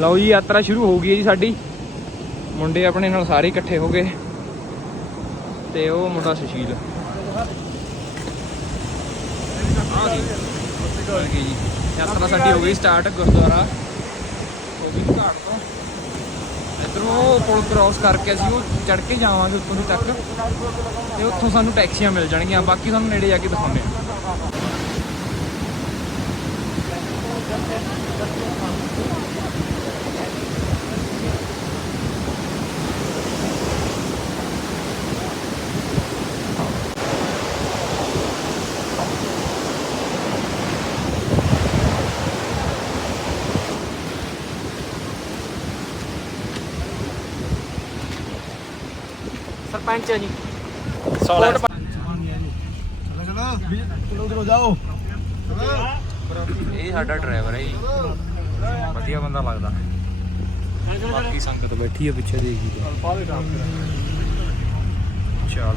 ਲਓ ਜੀ, ਯਾਤਰਾ ਸ਼ੁਰੂ ਹੋ ਗਈ ਹੈ ਜੀ ਸਾਡੀ। ਮੁੰਡੇ ਆਪਣੇ ਨਾਲ ਸਾਰੇ ਇਕੱਠੇ ਹੋ ਗਏ। ਤੇ ਉਹ ਮੁੰਡਾ ਸੁਸ਼ੀਲ। ਜੀ ਯਾਤਰਾ ਸਾਡੀ ਹੋ ਗਈ ਸਟਾਰਟ ਗੁਰਦੁਆਰਾ। ਗੋਬਿੰਦ ਘਾਟ ਤੋਂ। ਇੱਧਰੋਂ ਪੁਲ ਕ੍ਰਾਸ ਕਰਕੇ ਅਸੀਂ ਉਹ ਚੜ ਕੇ ਜਾਵਾਂਗੇ ਉੱਤੋਂ ਦੀ ਤੱਕ। ਤੇ ਉੱਥੋਂ ਸਾਨੂੰ ਟੈਕਸੀਆਂ ਮਿਲ ਜਾਣਗੀਆਂ। ਬਾਕੀ ਤੁਹਾਨੂੰ ਨੇੜੇ ਜਾ ਕੇ ਦਿਖਾਉਂਦੇ ਆ ਸਰਪੰਚ ਹੈ ਜੀ। ਸੋਲਰ ਚਲੋ ਚਲੋ ਜਾਓ ਇਹ ਸਾਡਾ ਡਰਾਈਵਰ ਹੈ ਜੀ। ਵਧੀਆ ਬੰਦਾ ਲੱਗਦਾ। ਬਾਕੀ ਸੰਗਤ ਬੈਠੀ ਹੈ ਪਿੱਛੇ ਦੇਖੀ ਤੇ ਚੱਲ।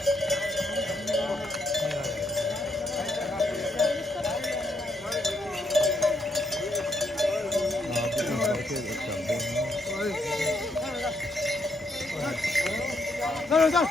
চল চল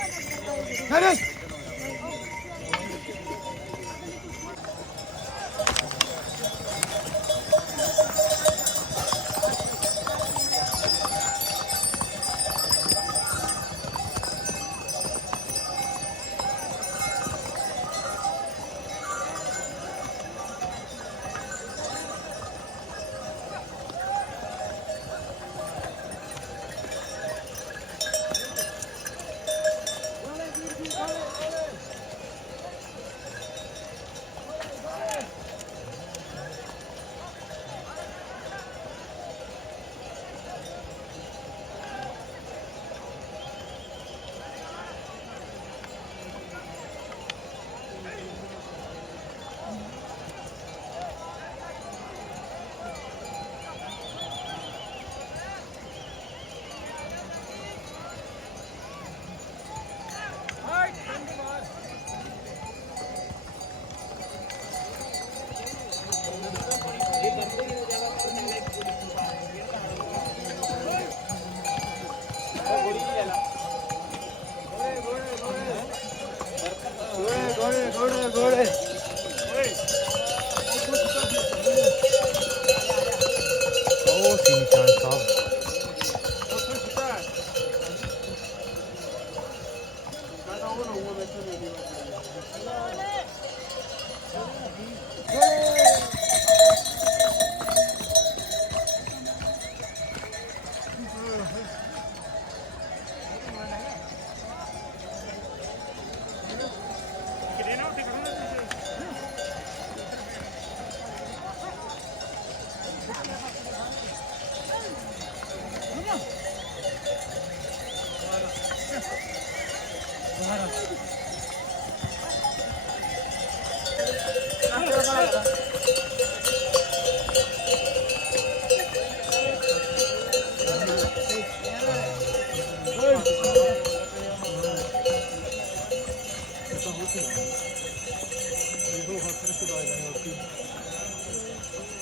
ਚਲ ਹਰੇ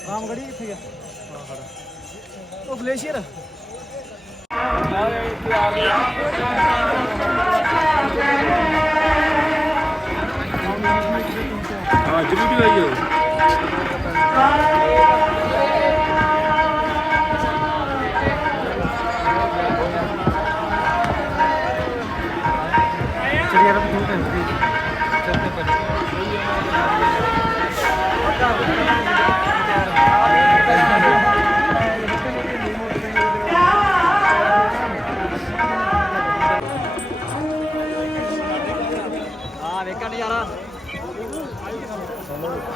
ਰਾਮਗੜੀ ਕਿੱਥੇ ਗਿਆ ਉਹ ਗਲੇਸ਼ੀਅਰ ਹਾਂ ਅੱਜ ਆਈ ਹੈ ਚੜੀਆ ਦਾ ਬੂਟ ਹੈ ਆ ਵੇਖਣ ਨਜ਼ਾਰਾ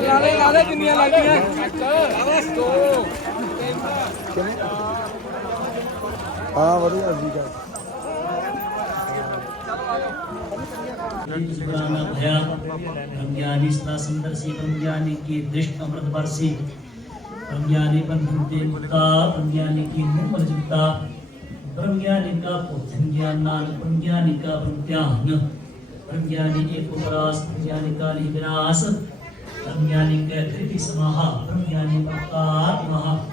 ਲਾਲੇ ਲਾਲੇ ਜਿੰਨੀਆਂ ਲੱਗਦੀਆਂ ਹਾਂ ਵਧੀਆ ਜੀ ਗੱਲ पुराना भया ब्रह्मज्ञानी सदा सुंदर सी ब्रह्मज्ञानी की दृष्ट अमृत बरसी ब्रह्मज्ञानी बंधन ते मुक्ता ब्रह्मज्ञानी की निर्मल चिंता ब्रह्मज्ञानी का पोथन ज्ञान नानक ब्रह्मज्ञानी का ब्रह्म ध्यान ब्रह्मज्ञानी एक उपरास ब्रह्मज्ञानी का विनाश ब्रह्मज्ञानी के कृति समाहा ब्रह्मज्ञानी अवतार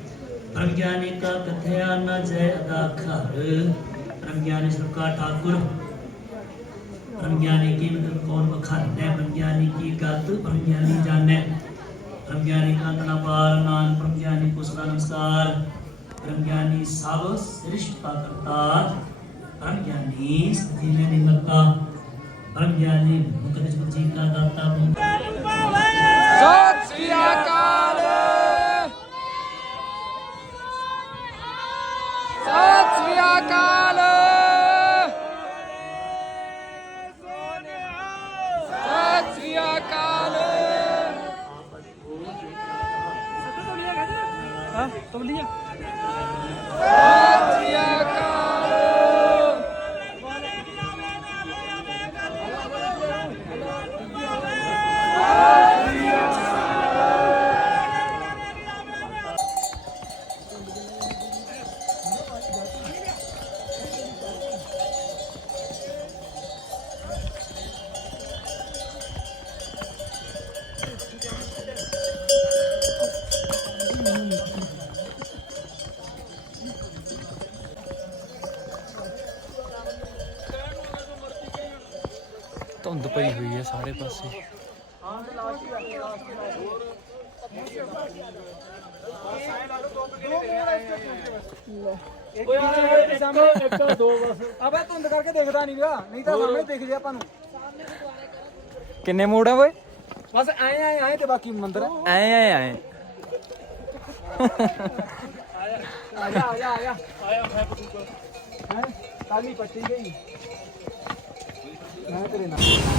ਪ੍ਰਗਿਆਨੀ ਕਾ ਕਥਿਆ ਨ ਜੈ ਅਦਾ ਘਰ ਪ੍ਰਗਿਆਨੀ ਸਰਕਾਰ ਠਾਕੁਰ। ਪ੍ਰਗਿਆਨੀ ਕੀ ਮਤਲਬ ਕੌਣ ਬਖਾਨੈ ਪ੍ਰਗਿਆਨੀ ਕੀ ਗਤ ਪ੍ਰਗਿਆਨੀ ਜਾਣੈ। ਪ੍ਰਗਿਆਨੀ ਕਾ ਤਨਾ ਪਾਰ ਨਾਨ ਪ੍ਰਗਿਆਨੀ ਕੋ ਸਦਾ ਨਮਸਕਾਰ ਪ੍ਰਗਿਆਨੀ ਸਭ ਸ੍ਰਿਸ਼ਟ ਕਾ ਕਰਤਾ ਪ੍ਰਗਿਆਨੀ ਸਦੀਨੇ ਨਿਮਰਤਾ। ਪ੍ਰਗਿਆਨੀ ਮੁਕਤਿ ਜੀ ਕਾ ਦਾਤਾ ਸਤਿ ਸ੍ਰੀ ਅਕਾਲ। ਸ੍ਰੀ ਅਕਾਲ ਸਤਿ ਸ੍ਰੀ ਅਕਾਲ। ਹਾਂ ਤੁਮ ਲਿਆ ਸਤਿ ਸ੍ਰੀ ਅਕਾਲ ਧੁੰਦ ਪਈ ਹੋਈ ਹੈ ਸਾਰੇ ਪਾਸੇ ਓਏ ਆ ਸਾਹਮਣੇ ਇੱਕ ਦੋ ਬਸ ਅਬੇ ਧੁੰਦ ਕਰਕੇ ਦੇਖਦਾ ਨਹੀਂ ਗਾ ਨਹੀਂ ਤਾਂ ਸਾਹਮਣੇ ਦਿਖ ਜੇ ਆਪਾਂ ਨੂੰ ਕਿੰਨੇ ਮੋੜ ਆ ਓਏ ਬਸ ਐ ਐ ਐ ਤੇ ਬਾਕੀ ਮੰਦਰ ਐ ਐ ਐ आया आया आया आया मैं पकड़ पट्टी गई मैं तेरे नाम